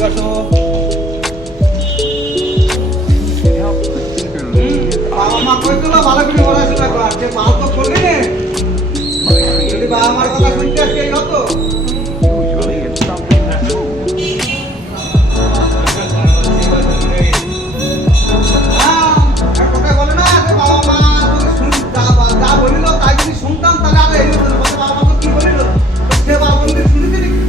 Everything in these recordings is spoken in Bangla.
এদিকে আসো। বাবা মা কইছিল ভালো করে পড়াশোনা কর, যে মাল তো করলি নে। যদি বাবা মার কথা শুনতে আজকে এই হতো। হ্যাঁ, এক কথা বলে না যে বাবা মা তোকে যা বলিল তাই যদি শুনতাম তাহলে আর এই হতো না। বলতো বাবা মা তো কি বলিল সে বাবা বন্ধু শুনেছি নাকি?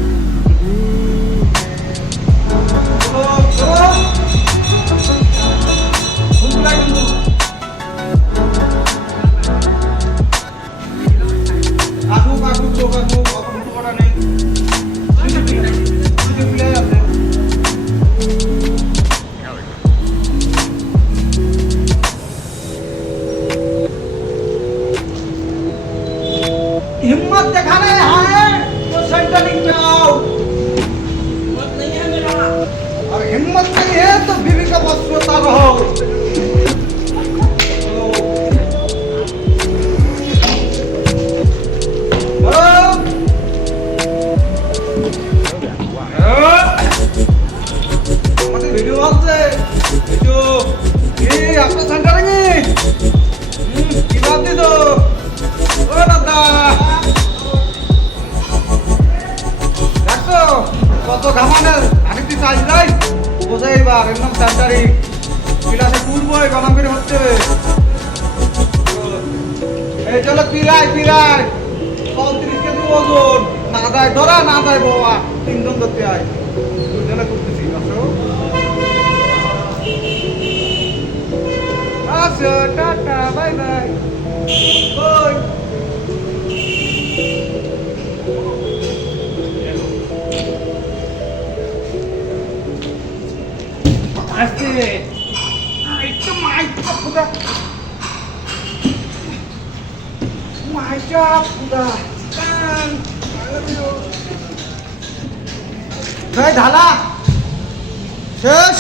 শুনছিলা কিন্তু আসুক আসুক লোক আসুক, অত কিছু করা নেই। সুযোগ মিলে আছে। हिम्मत दिखाने आए तो सेंटरिंग पे आओ, हिम्मत नहीं है मेरा। और हिम्मत नहीं है तो बीवी का बस होता रहो। আমাদের ভিডিও আছে কিছু এই আপনার সেন্টারিং কি বাদ দিত ও দাদা দেখছো কত ঘামানে আমি তুই চাই যাই বোঝাই এবার এর নাম সেন্টারিং ক্লাসে টুরবই গরম করে হচ্ছে এই চলো পিরাই 35 কেজি ওজন না দেয় ধরা না দেয় বাবা তিনজন ধরতে হয় দুজনে করতেছি আসো টাটা বাই বাই ওই আসতে একটু মাইকটা ফুটা মাইকটা ফুটা ভাই ঢালা শেষ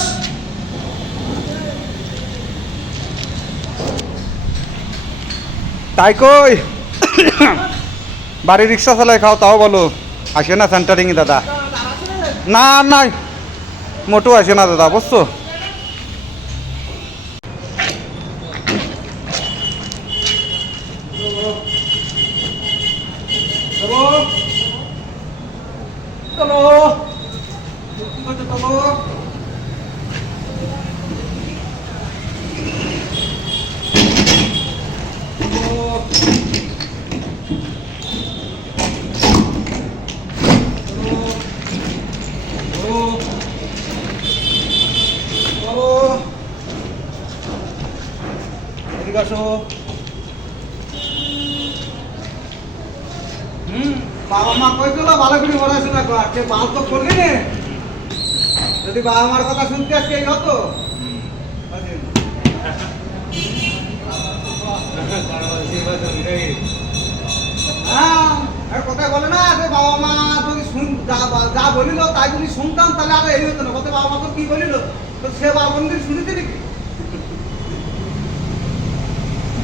তাই কই বাড়ি রিক্সা চালাই খাও তাও বলো আসে না সেন্টারিং দাদা না নাই মোটো আসে না দাদা বুঝছো চলো চলো এদিকে আসো। বাবা মা কইছিল ভালো করে পড়াশোনা কর, যে মাল তো করলি নে। যদি বাবা মার কথা শুনতে আজকে এই হতো। হ্যাঁ, এক কথা বলে না যে বাবা মা যদি যা বলিল তাই যদি শুনতাম তাহলে আর এই হতো না। বলতো বাবা মা তো কি বলিল তো সে বাবা বন্ধু শুনেছি নাকি?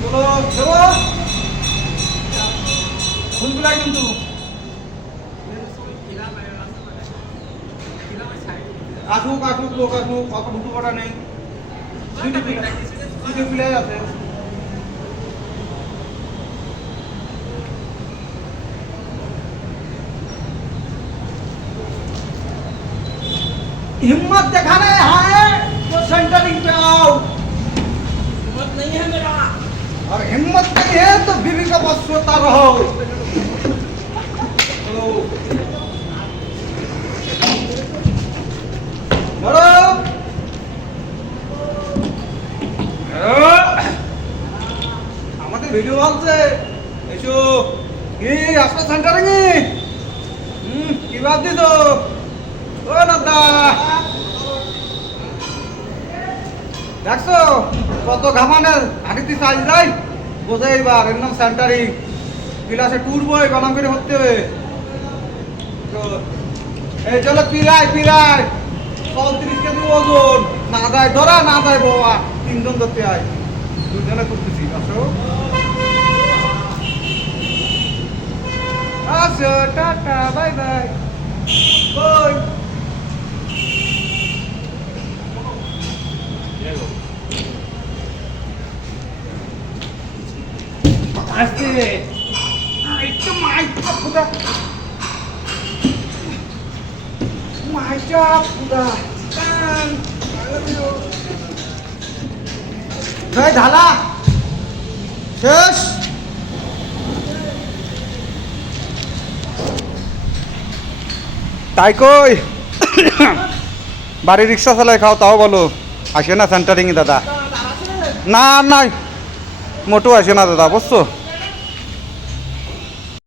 চলো চলো শুনবিলা কিন্তু আসুক আসুক লোক আসুক, অত দুটো কটা নেই। সুযোগ মিলে আছে। हिम्मत दिखाने आए तो सेंटरिंग पे आओ, हिम्मत नहीं है मेरा। और हिम्मत नहीं है तो बीवी का बस होता रहो। আমাদের ভিডিও আছে এসো কি আসলে সেন্টারিং কি বাদ দিত ও দাদা দেখছো কত ঘামানে আগে চাই যাই বোঝাই এবার এর নাম সেন্টারিং ক্লাসে টুরবই গরম করে হতে হবে এই চলো পিরাই 35 কেজি ওজন না দেয় ধরা না দেয় বাবা তিনজন ধরতে হয় দুজনে করতেছি আসো আসো টাটা বাই বাই ওই রে একটু মাইটা ফুটা মাইটা ফুটা জয় ঢালা শেষ তাই কই বাড়ি রিক্সা চালাই খাও তাও বলো আসে না সেন্টারিং দাদা না নাই মোটেও আসে না দাদা বুঝছো